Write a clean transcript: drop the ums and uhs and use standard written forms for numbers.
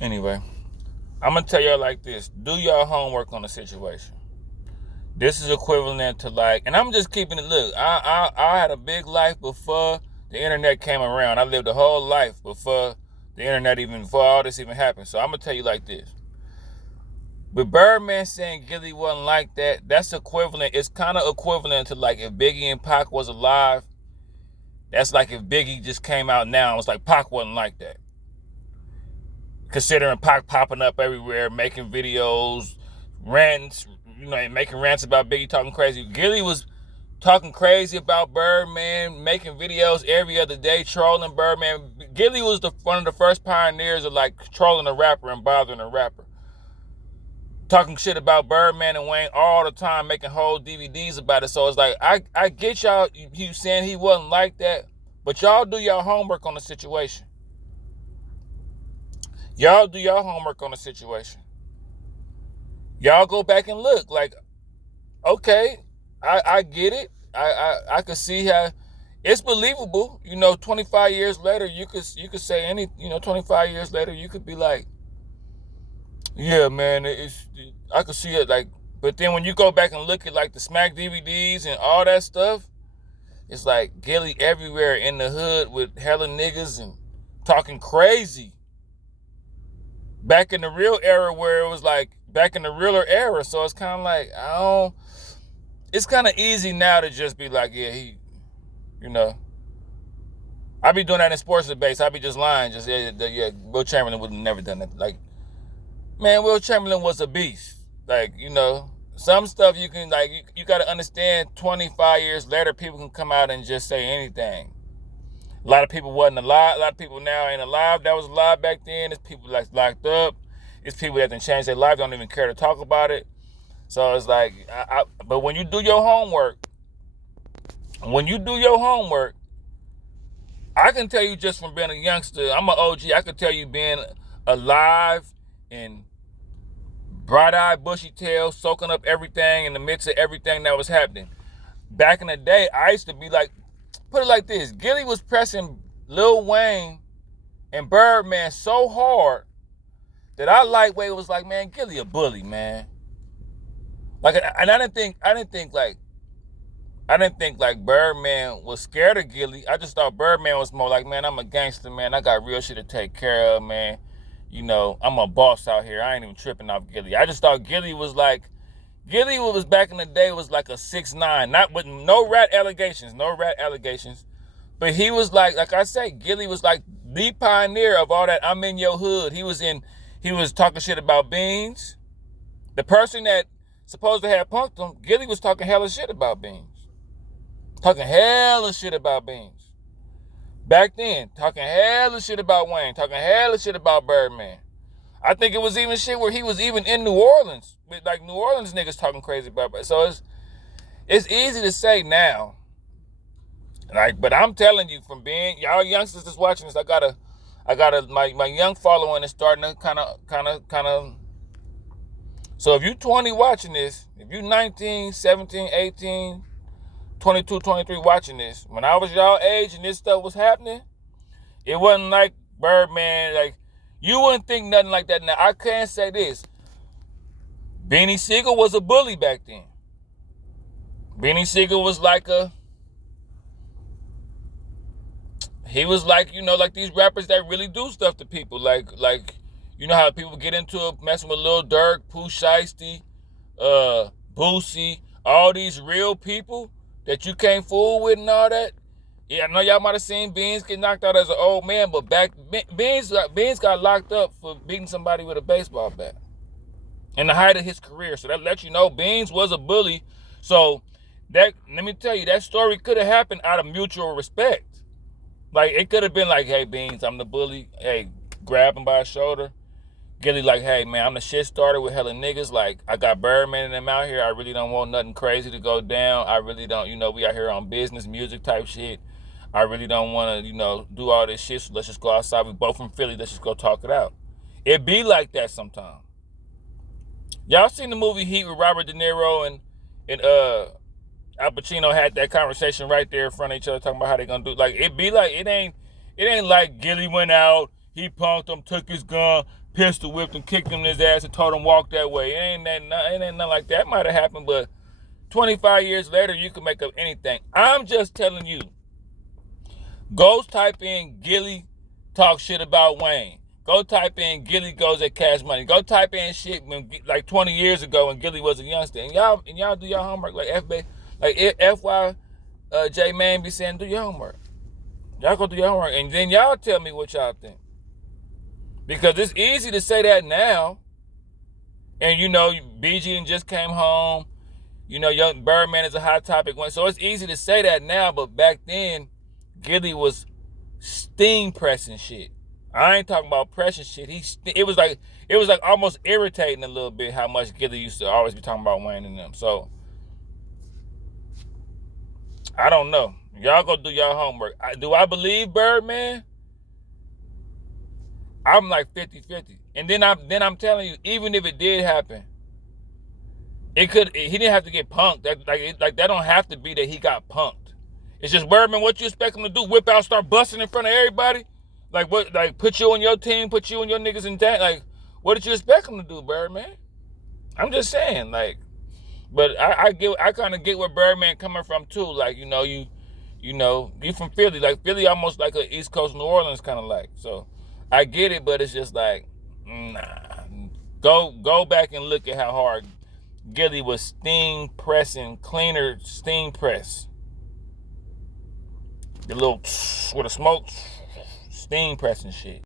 Anyway, I'm going to tell y'all like this. Do y'all homework on the situation. This is equivalent to like, and I'm just keeping it, look, I had a big life before the internet came around. I lived a whole life before the internet before all this even happened. So I'm going to tell you like this. With Birdman saying Gillie wasn't like that, that's equivalent. It's kind of equivalent to like if Biggie and Pac was alive. That's like if Biggie just came out now and was like, Pac wasn't like that. Considering Pac popping up everywhere, making videos, rants, making rants about Biggie talking crazy. Gillie was talking crazy about Birdman, making videos every other day, trolling Birdman. Gillie was one of the first pioneers of like trolling a rapper and bothering a rapper. Talking shit about Birdman and Wayne all the time, making whole DVDs about it. So it's like, I get y'all, you saying he wasn't like that, but y'all do y'all homework on the situation. Y'all do y'all homework on the situation. Y'all go back and look. Like, okay, I get it. I could see how it's believable. 25 years later, you could say 25 years later, you could be like, yeah, man, I could see it. Like, but then when you go back and look at like the Smack DVDs and all that stuff, it's like Gillie everywhere in the hood with hella niggas and talking crazy. Back in the real era where it was like back in the realer era. So it's kind of like, it's kind of easy now to just be like, yeah, I be doing that in sports debates. I be just lying. Just, yeah, Will Chamberlain would have never done that. Like, man, Will Chamberlain was a beast. Like, some stuff you can, like, you got to understand 25 years later, people can come out and just say anything. A lot of people wasn't alive. A lot of people now ain't alive. That was alive back then. It's people like locked up. It's people that done changed their life. Don't even care to talk about it. So it's like, but when you do your homework, I can tell you just from being a youngster, I'm an OG, I can tell you being alive and bright-eyed, bushy-tailed, soaking up everything in the midst of everything that was happening. Back in the day, I used to be like, put it like this, Gillie was pressing Lil Wayne and Birdman so hard that I lightweight was like, man, Gillie a bully, man. Like, and I didn't think like Birdman was scared of Gillie. I just thought Birdman was more like, man, I'm a gangster, man. I got real shit to take care of, man. I'm a boss out here. I ain't even tripping off Gillie. I just thought Gillie was back in the day was like a 6'9", not with no rat allegations. But he was like I say, Gillie was like the pioneer of all that I'm in your hood. He was talking shit about Beans. The person that supposed to have punked him, Gillie was talking hella shit about Beans. Back then, talking hella shit about Wayne, talking hella shit about Birdman. I think it was even shit where he was even in New Orleans, with like New Orleans niggas talking crazy about it. So it's easy to say now, like, but I'm telling you, from being y'all youngsters that's watching this, I got my young following is starting to kind of. So if you 20 watching this, if you 19, 17, 18, 22, 23 watching this, when I was y'all age and this stuff was happening, it wasn't like Birdman, like, you wouldn't think nothing like that. Now, I can't say this. Beanie Sigel was a bully back then. Beanie Sigel was like he was like, like these rappers that really do stuff to people. Like, how people get into it, messing with Lil Durk, Pooh Shiesty, Boosie, all these real people that you can't fool with and all that. Yeah, I know y'all might have seen Beans get knocked out as an old man, but Beans got locked up for beating somebody with a baseball bat in the height of his career. So that lets you know Beans was a bully. So let me tell you, that story could have happened out of mutual respect. Like, it could have been like, hey, Beans, I'm the bully. Hey, grab him by his shoulder. Gillie like, hey, man, I'm the shit starter with hella niggas. Like, I got Birdman and them out here. I really don't want nothing crazy to go down. I really don't, we out here on business, music type shit. I really don't want to, do all this shit. So let's just go outside. We both from Philly. Let's just go talk it out. It be like that sometimes. Y'all seen the movie Heat with Robert De Niro and Al Pacino had that conversation right there in front of each other talking about how they gonna do it. Like, it be like, it ain't like Gillie went out, he punked him, took his gun, pistol whipped him, kicked him in his ass, and told him walk that way. It ain't nothing like that. It might have happened, but 25 years later, you can make up anything. I'm just telling you. Go type in Gillie talk shit about Wayne. Go type in Gillie goes at Cash Money. Go type in shit when, like 20 years ago when Gillie was a youngster. And y'all do your homework like FY Man be saying, do your homework. Y'all go do your homework and then y'all tell me what y'all think. Because it's easy to say that now. And you know, BG just came home. You know, young Birdman is a hot topic. So it's easy to say that now, but back then, Gillie was steam pressing shit. I ain't talking about pressing shit. It was like almost irritating a little bit how much Gillie used to always be talking about Wayne and them. So I don't know. Y'all go do y'all homework. Do I believe Birdman? I'm like 50-50. And then I'm telling you, even if it did happen, he didn't have to get punked. That don't have to be that he got punked. It's just, Birdman, what you expect him to do? Whip out, start busting in front of everybody? Like what? Like put you on your team, put you and your niggas in that? Like, what did you expect him to do, Birdman? I'm just saying, like, but I kind of get where Birdman coming from too. Like, you from Philly. Like Philly almost like a East Coast New Orleans kind of like. So I get it, but it's just like, nah. Go back and look at how hard Gillie was steam pressing, cleaner steam press. The little with a smoke, steam pressing shit.